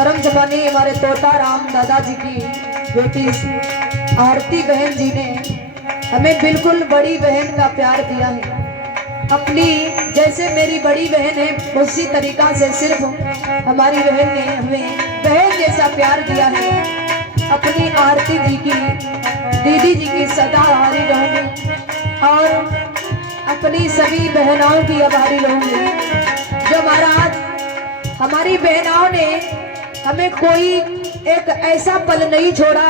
परम जमानी हमारे तोता राम दादाजी की बेटी आरती बहन जी ने हमें बिल्कुल बड़ी बहन का प्यार दिया है। अपनी जैसे मेरी बड़ी बहन है उसी तरीका से सिर्फ हमारी बहन ने हमें बहन जैसा प्यार दिया है। अपनी आरती जी की दीदी जी की सदा आभारी रहूंगी और अपनी सभी बहनों की आभारी रहूंगी जो महाराज हमारी बहनों ने हमें कोई एक ऐसा पल नहीं छोड़ा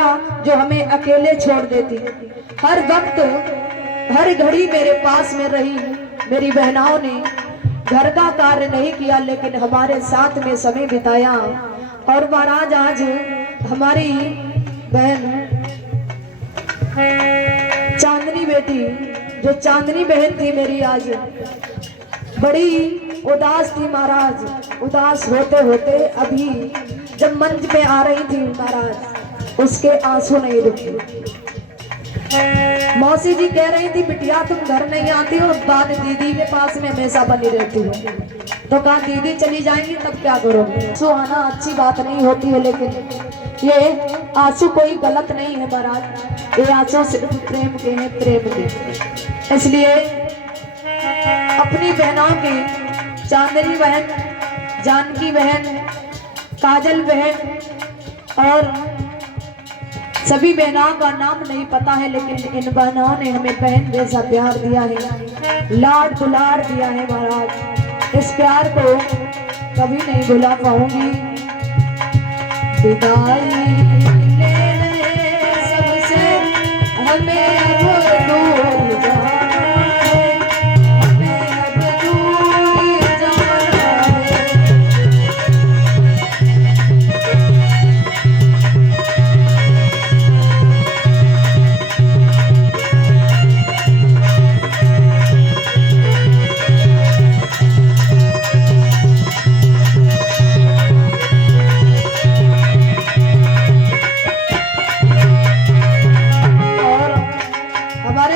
जो हमें अकेले छोड़ देती। हर वक्त हर घड़ी मेरे पास में रही मेरी बहनों ने। घर का कार्य नहीं किया लेकिन हमारे साथ में समय बिताया। और महाराज आज हमारी बहन चांदनी बेटी जो चांदनी बहन थी मेरी आज बड़ी उदास थी महाराज। उदास होते होते अभी जब मंच पे आ रही थी महाराज उसके आंसू नहीं रुके। मौसी जी कह रही थी बिटिया तुम घर नहीं आती हो बाद दीदी के पास में हमेशा बनी रहती हो। तो कहा दीदी चली जाएंगी तब क्या करोगे। आंसू आना अच्छी बात नहीं होती है लेकिन ये आंसू कोई गलत नहीं है महाराज। ये आंसू सिर्फ प्रेम के हैं प्रेम के। इसलिए अपनी बहनों की चांदनी बहन जानकी बहन काजल बहन और सभी बहनों का नाम नहीं पता है लेकिन इन बहनों ने हमें बहन जैसा प्यार दिया है लाड दुलार दिया है महाराज। इस प्यार को कभी नहीं भुला पाऊंगी। विदाई ले रहे सबसे हमें अब दूर जाना है, हमें अब दूर जाना है।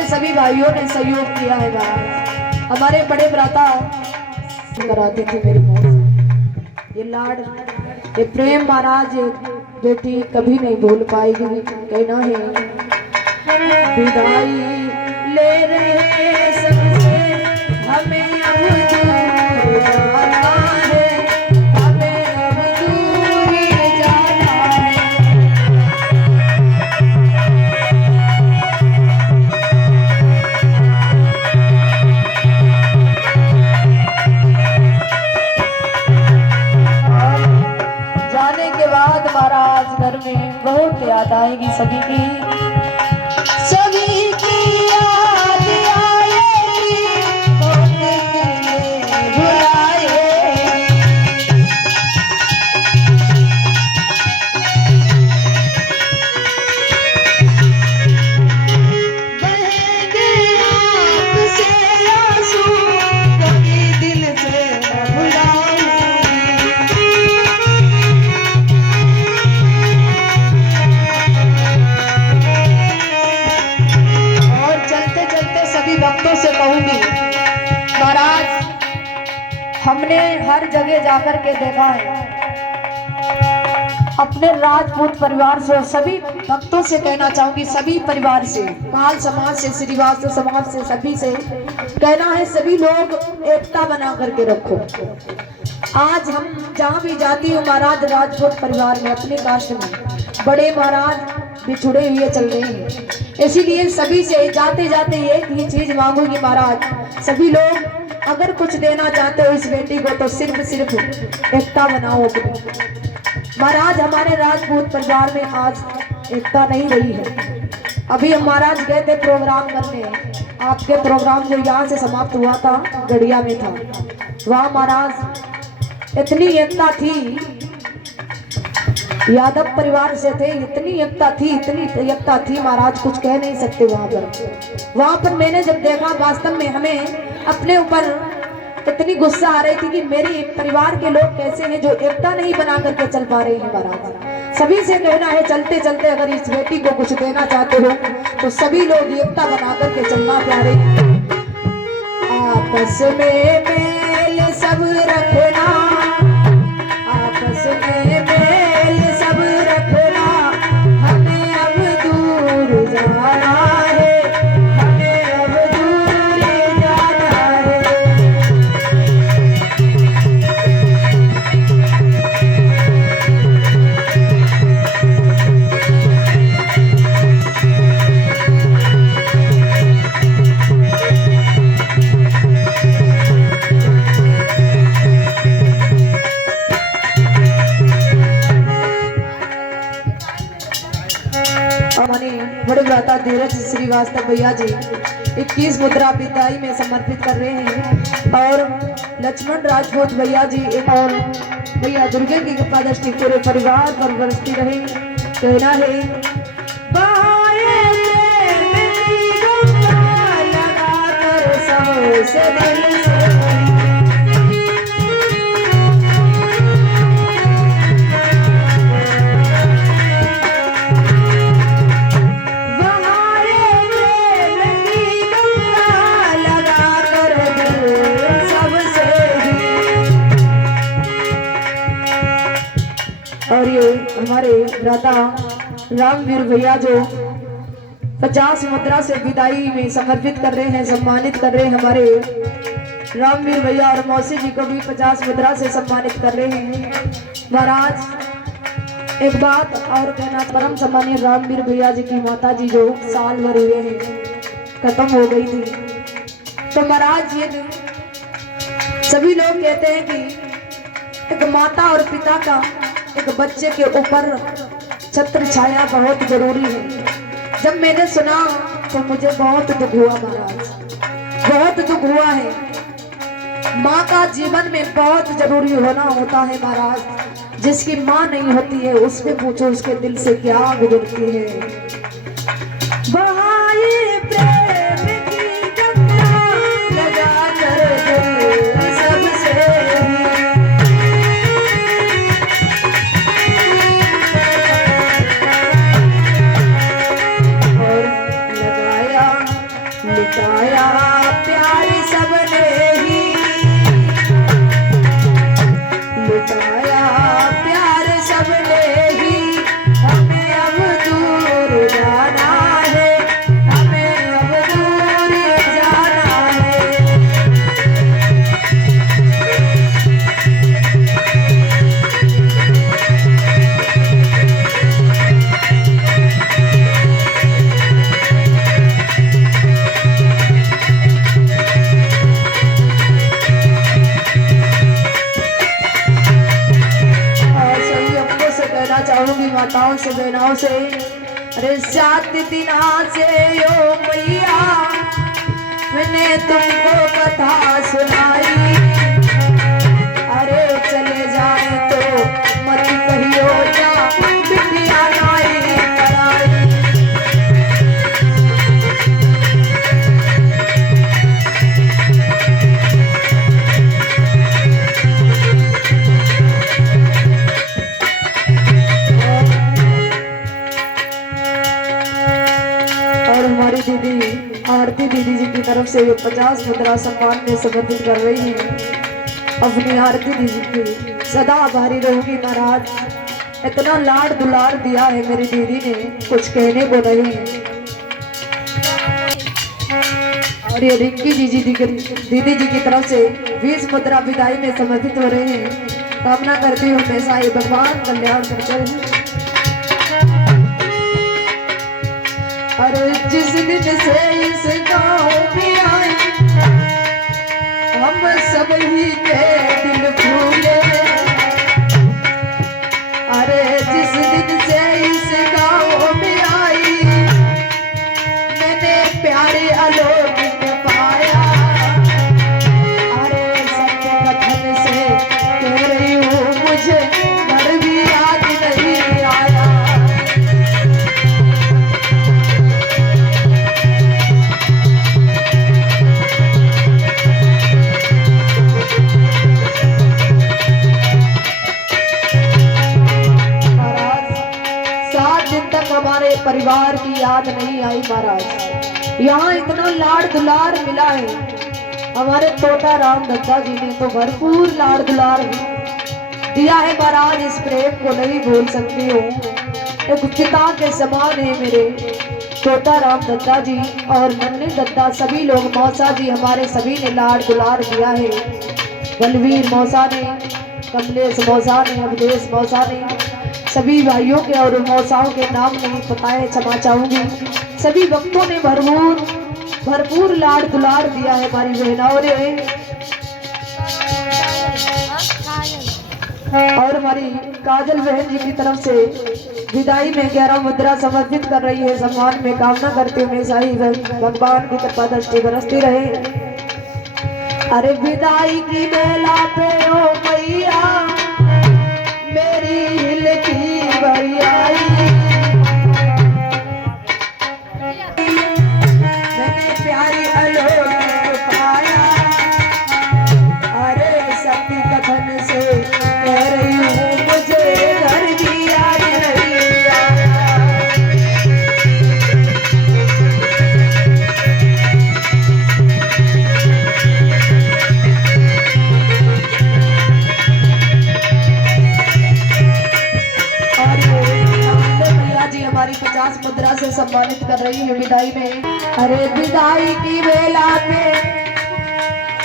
सभी भाइयों ने सहयोग किया है महाराज। हमारे बड़े भ्राता कराते थे मेरी मौत। ये लाड ये प्रेम महाराज बेटी कभी नहीं भूल पाएगी। कहना है विदाई ले रहे सबसे हमें अब दूर जाना है, हमें अब दूर जाना है। घर में बहुत याद आएगी सभी की याद आएगी बुलाए। बहेंगे आँख से आंसू कभी दिल से न भुलाऊंगी। भक्तों से कहूंगी महाराज हमने हर जगह जाकर के देखा है अपने राजपूत परिवार से और सभी भक्तों से कहना चाहूंगी सभी परिवार से पाल समाज से श्रीवास्तव समाज से सभी से कहना है सभी लोग एकता बना करके रखो। आज हम जहाँ भी जाती हूँ महाराज राजपूत परिवार में अपने कास्ट में बड़े महाराज बिछुड़े हुए चल रहे हैं। इसीलिए सभी से जाते जाते एक ही चीज मांगूंगी महाराज सभी लोग अगर कुछ देना चाहते हो इस बेटी को तो सिर्फ एकता बनाओ महाराज। हमारे राजपूत परिवार में आज एकता नहीं रही है। अभी हम महाराज गए थे प्रोग्राम करने। आपके प्रोग्राम जो यहाँ से समाप्त हुआ था गढ़िया में था। वहाँ महाराज इतनी एकता थी यादव परिवार से थे इतनी एकता थी महाराज कुछ कह नहीं सकते। वहां पर मैंने जब देखा वास्तव में हमें अपने ऊपर इतनी गुस्सा आ रही थी कि मेरे परिवार के लोग कैसे हैं जो एकता नहीं बना करके चल पा रहे हैं महाराज। सभी से कहना है चलते चलते अगर इस बेटी को कुछ देना चाहते हो तो सभी लोग एकता बना करके चलना प्यारे। आपस में मेल सब रखना आपस में मेल और माने बड़े भ्राता धीरज श्रीवास्तव भैया जी 21 मुद्रा विदाई में समर्पित कर रहे हैं। और लक्ष्मण राजपूत भैया जी एक और भैया दुर्गे की कृपा दृष्टि पूरे परिवार पर बरसती रहे। कहना है से दिल से और ये हमारे भ्राता रामवीर भैया जो 50 मुद्रा से विदाई में समर्पित कर रहे हैं, सम्मानित कर रहे हैं। हमारे रामवीर भैया और मौसी जी को भी 50 मुद्रा से सम्मानित कर रहे हैं। महाराज एक बात और कहना, परम सम्मानीय रामवीर भैया जी की माता जी जो साल भर हुए हैं खत्म हो गई थी, तो महाराज ये सभी लोग कहते हैं कि एक माता और पिता का एक बच्चे के ऊपर छत्र छाया बहुत जरूरी है। जब मैंने सुना तो मुझे बहुत दुख हुआ महाराज, बहुत दुख हुआ है। माँ का जीवन में बहुत जरूरी होना होता है महाराज। जिसकी माँ नहीं होती है उससे पूछो उसके दिल से क्या गुजरती है। बहाए प्रेम की गंगा लगा कर सबसे लुटाया प्यार सबने ही, लुटाया प्यार सबने ही। हमें अब दूर जाना है, हमें अब दूर जाना है। चाहूंगी माताओं से बहनाओं से, अरे 7 दिना से यो मैया मैंने तुमको कथा सुनाई। अरे चले जाए तो मत कहियो जा बिटिया नाई कराई। हमारी दीदी आरती दीदी जी की तरफ से 50 मुद्रा सम्मान में समर्पित कर रही है। अपनी आरती दीदी की सदा आभारी रहूंगी महाराज। इतना लाड़ दुलार दिया है मेरी दीदी ने, कुछ कहने को नहीं। और ये रिंकी दीदी जी की तरफ से 20 मुद्रा विदाई में समर्पित हो रहे हैं। कामना करती हूँ हमेशा ये भगवान कल्याण करते रहे। अरे जिस दिन से इस गाँव में आए हम सब ही के दिल फूले। अरे जिस दिन से इस गाँव में आई मैंने प्यारे अलौकिक पाया। अरे सत्य कथन से कह रही हूँ मुझे डर भी आज नहीं आया। हमारे परिवार की याद नहीं आई महाराज। यहाँ इतना लाड़ दुलार मिला है। हमारे तोता राम दत्ता जी ने तो भरपूर लाड़ दुलार दिया है महाराज। इस प्रेम को नहीं भूल सकती हूँ। एक पिता के समान है मेरे तोता राम दत्ता जी और नन्हे दत्ता। सभी लोग मौसा जी हमारे सभी ने लाड़ दुलार दिया है। बलवीर मौसा ने, कमलेश मौसा ने, अवधेश मौसा ने, सभी भाइयों के और मौसाओं के नाम नहीं पता है, क्षमा चाहूंगी। सभी भक्तों ने भरपूर लाड़ दुलार दिया है हमारी बहनाओं ने। और हमारी काजल बहन जी की तरफ से विदाई में 11 मुद्रा समर्पित कर रही है। सम्मान में कामना करते हुए हमेशा ही भगवान की कृपा दृष्टि बरसती रहे। अरे विदाई की बेला पे ओ मैया मेरी हिल की बरियाई, मैंने प्यारी अलोक पाया। अरे सत्य कथन से कह रही हूँ मुझे घर की याद नहीं आया। हमारी 50 मुद्रा से सम्मानित कर रही है विदाई में। अरे विदाई की बेला पे,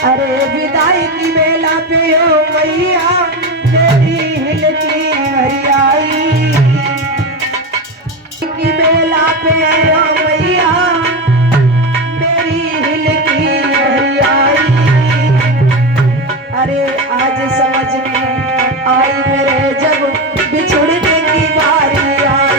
अरे विदाई की बेला पे ओ मैया मेरी हिल की हरियाई, की बेला पे ओ मैया मेरी हिल की हरियाई। अरे आज समझ में आई मेरे जब बिछुड़ने की बारी आई।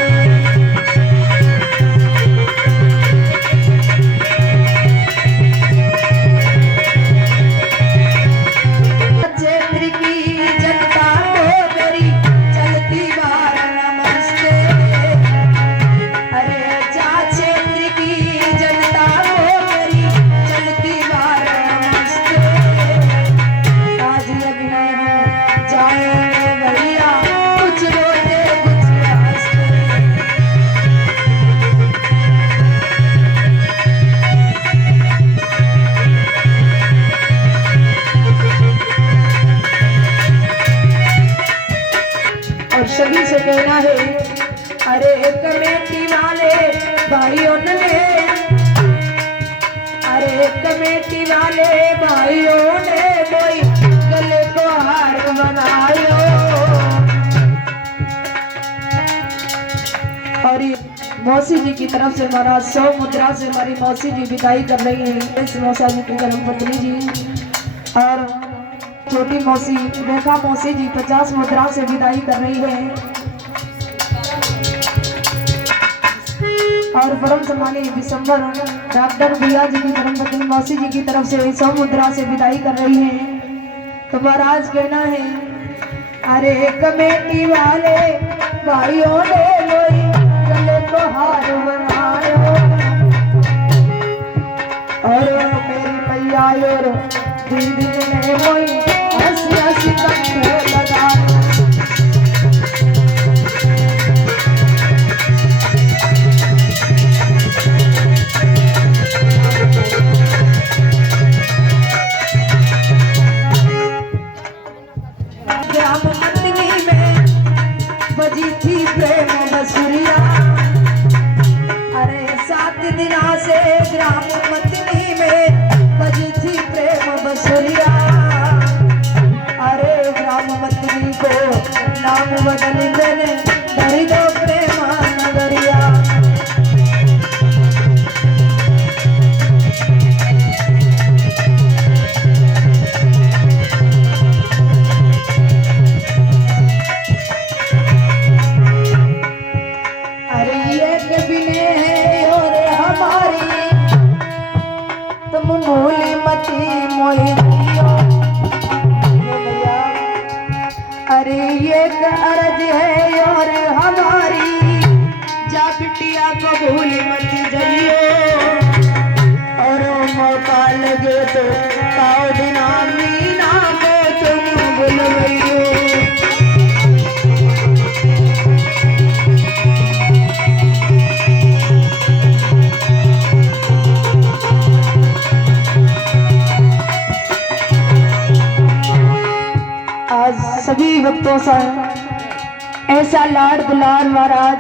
सभी से कहना है, अरे कमेटी वाले भाइयों ने, अरे कमेटी वाले भाइयों ने कोई गले को हार बनायो। और मौसी जी की तरफ से महाराज 100 मुद्रा से हमारी मौसी जी विदाई कर रही है। इस मौसा जी की धर्मपत्नी जी और छोटी मौसी रेखा मौसी जी 50 मुद्रा से विदाई कर रही है। और परम सम्मानी दिसंबर डॉक्टर भैया जी की धर्मपत्नी मौसी जी की तरफ से 100 मुद्रा से विदाई कर रही है। तो महाराज कहना है, अरे कमेटी वाले भाइयों ने लोई गले को हार बनायो। और मेरी मैया और दीदी ने कोई हंसी हंसी कंठे लगाए। ग्राम मंदिर में बजी थी प्रेम बसुरिया। अरे 7 दिना से ग्राम मंदिर में बजी थी प्रेम बसुरिया। अरे ग्राम मंदिर को नाम बदल देने धरी दो प्रेम नगरिया। अरे ये अर्ज है और हमारी, जा बिटिया को भूल मत जाइयो। और मौका लगे तो काओ दिना मीना को तुम बुलवाइयो। सभी भक्तों से ऐसा लाड दुलार महाराज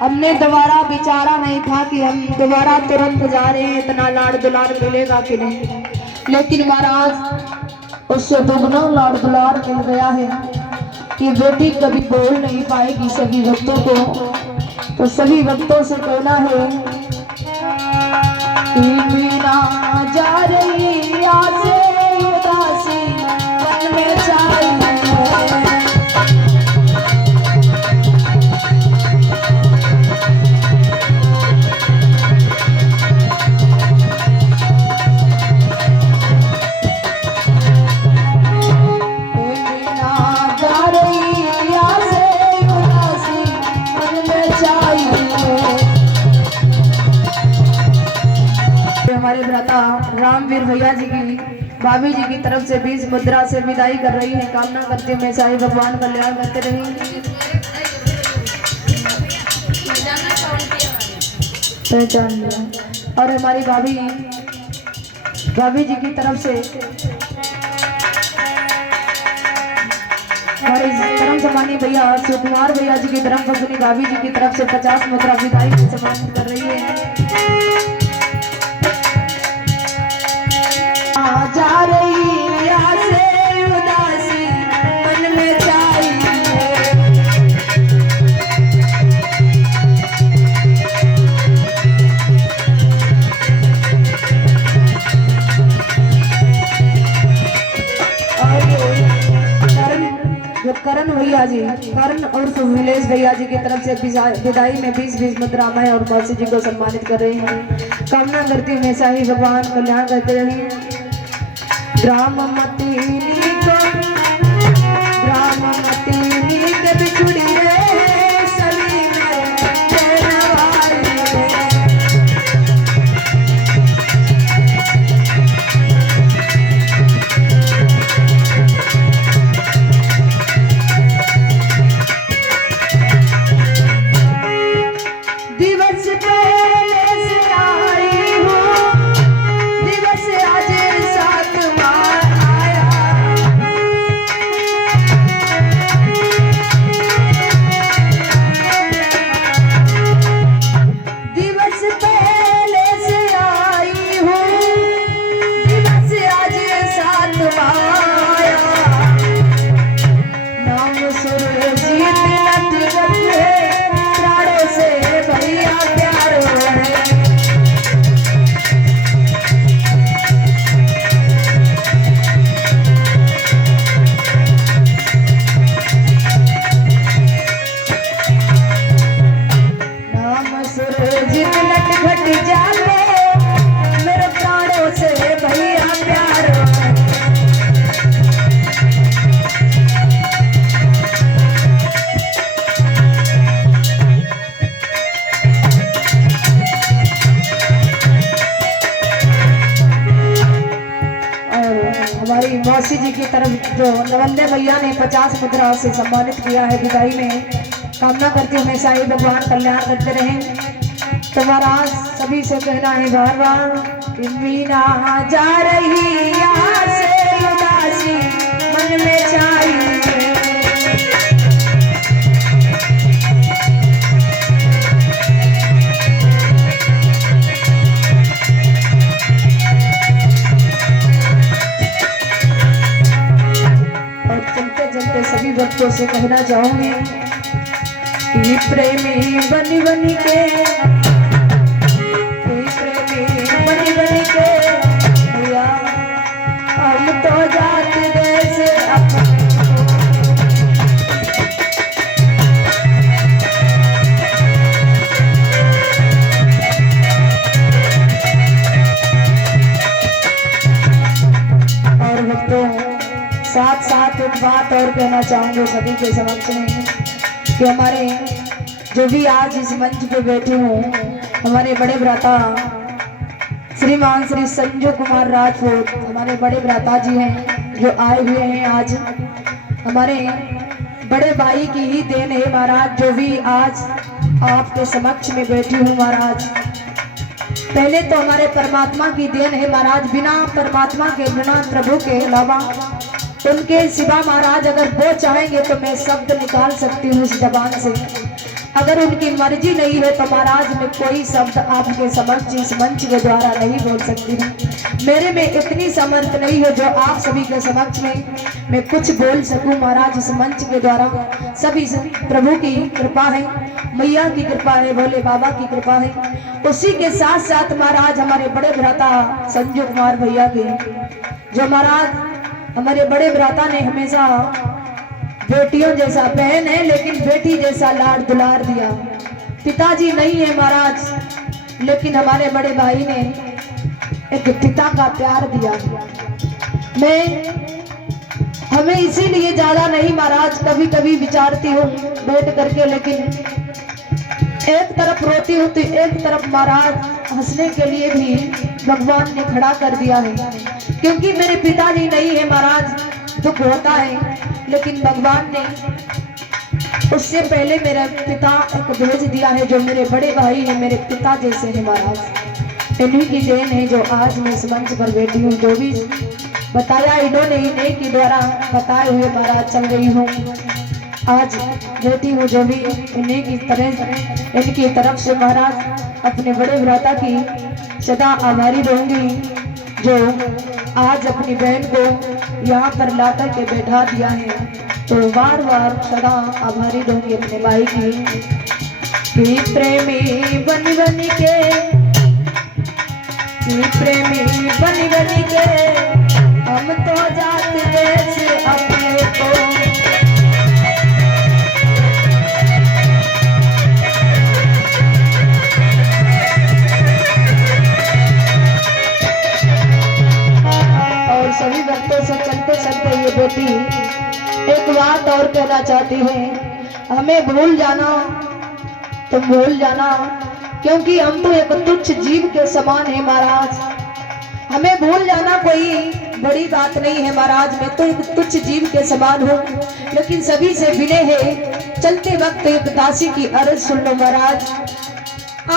हमने दोबारा विचारा नहीं था कि हम दोबारा तुरंत जा रहे हैं, इतना लाड दुलार मिलेगा कि नहीं। लेकिन महाराज उससे दुगना लाड दुलार मिल गया है कि बेटी कभी बोल नहीं पाएगी सभी भक्तों को। तो सभी भक्तों से कहना है कि मीना जा रही आसे उदासी मन में छाई है। हमारे भ्राता रामवीर भैया जी की भाभी जी की तरफ से 20 मुद्रा से विदाई कर रही है। कामना करती हूँ मैं साईं भगवान कल्याण करते रही। पहचान लिया। और हमारी भाभी जी की तरफ से हमारे परम सम्मानीय भैया शिव कुमार भैया जी की धर्म पत्नी भाभी जी की तरफ से 50 मुद्रा विदाई से सम्मानित कर रही है। जा रही आसे उदासी मन में चाहिए, करण भैया जी, करण और सुमिलेश भैया जी की तरफ से विदाई में 20 मुद्रा मैं और मौसी जी को सम्मानित कर रही हूँ। कामना करती हूँ हमेशा ही भगवान कल्याण करते रहिए। ग्राम मतीनी के बिछुड़ी रे सभी में मौसी जी की तरफ जो नवंदे भैया ने 50 मुद्रा से सम्मानित किया है विदाई में। कामना करती हूँ हमेशा ही भगवान कल्याण करते रहें। तुम्हारा सभी से कहना है बार बार कि मीना जा रही यहाँ से उदासी मन में चाहिए, सभी भक्तों से कहना चाहूंगी कि प्रेमी बनी बनी के भैया हम तो जाते जैसे और भक्तों साथ साथ एक बात और कहना चाहूंगे सभी के समक्ष में कि हमारे जो भी आज इस मंच पे बैठे हों, हमारे बड़े भ्राता श्रीमान श्री संजू कुमार राजपूत हमारे बड़े भ्राता जी हैं जो आए हुए हैं। आज हमारे बड़े भाई की ही देन है महाराज, जो भी आज आपके समक्ष में बैठी हूँ महाराज। पहले तो हमारे परमात्मा की देन है महाराज, बिना परमात्मा के बिना प्रभु के अलावा उनके सिवा महाराज अगर वो चाहेंगे तो मैं शब्द निकाल सकती हूँ इस जबान से। अगर उनकी मर्जी नहीं है तो महाराज मैं कोई शब्द आपके समक्ष इस मंच के द्वारा नहीं बोल सकती हूँ। मेरे में इतनी समर्थ नहीं है जो आप सभी के समक्ष में मैं कुछ बोल सकूं महाराज इस मंच के द्वारा। सभी प्रभु की कृपा है, मैया की कृपा है, भोले बाबा की कृपा है। उसी के साथ साथ महाराज हमारे बड़े भ्राता संजू कुमार भैया के जो महाराज हमारे बड़े भ्राता ने हमेशा बेटियों जैसा, बहन है लेकिन बेटी जैसा लाड दुलार दिया। पिताजी नहीं है महाराज लेकिन हमारे बड़े भाई ने एक पिता का प्यार दिया। हमें इसीलिए ज्यादा नहीं महाराज कभी कभी विचारती हूँ बैठ करके, लेकिन एक तरफ रोती हूँ तो एक तरफ महाराज हंसने के लिए भी भगवान ने खड़ा कर दिया है। क्योंकि मेरे पिताजी नहीं है महाराज, दुख होता है, लेकिन भगवान ने उससे पहले मेरा पिता एक भेज दिया है, जो मेरे बड़े भाई है, मेरे पिता जैसे है महाराज। इन्हीं की देन है जो आज मैं इस मंच पर बैठी हूँ। जो भी बताया इन्होंने, इन्हीं के द्वारा बताए हुए महाराज चल रही हूँ, आज बैठी हूँ। जो भी इन्हीं की तरह, इनकी तरफ से महाराज अपने बड़े भ्राता की सदा आभारी रहूंगी, जो आज अपनी बहन को यहाँ पर ला कर के बैठा दिया है। तो बार बार सदा आभारी रहूंगी अपने भाई की प्रेमी बनी बनी के, प्रेमी बनी बनी के हम तो जाते देश अपने को। और सभी भक्तों से चलते चलते ये बेटी एक बात और कहना चाहती है, हमें भूल जाना, तुम भूल जाना, क्योंकि हम तो एक तुच्छ जीव के समान है महाराज। हमें भूल जाना कोई बड़ी बात नहीं है महाराज, मैं तो एक तुच्छ जीव के समान हूँ, लेकिन सभी से विनय है, चलते वक्त एक दासी की अर्ज सुन लो महाराज।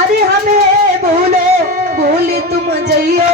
अरे हमें भूलो भूल तुम जइयो,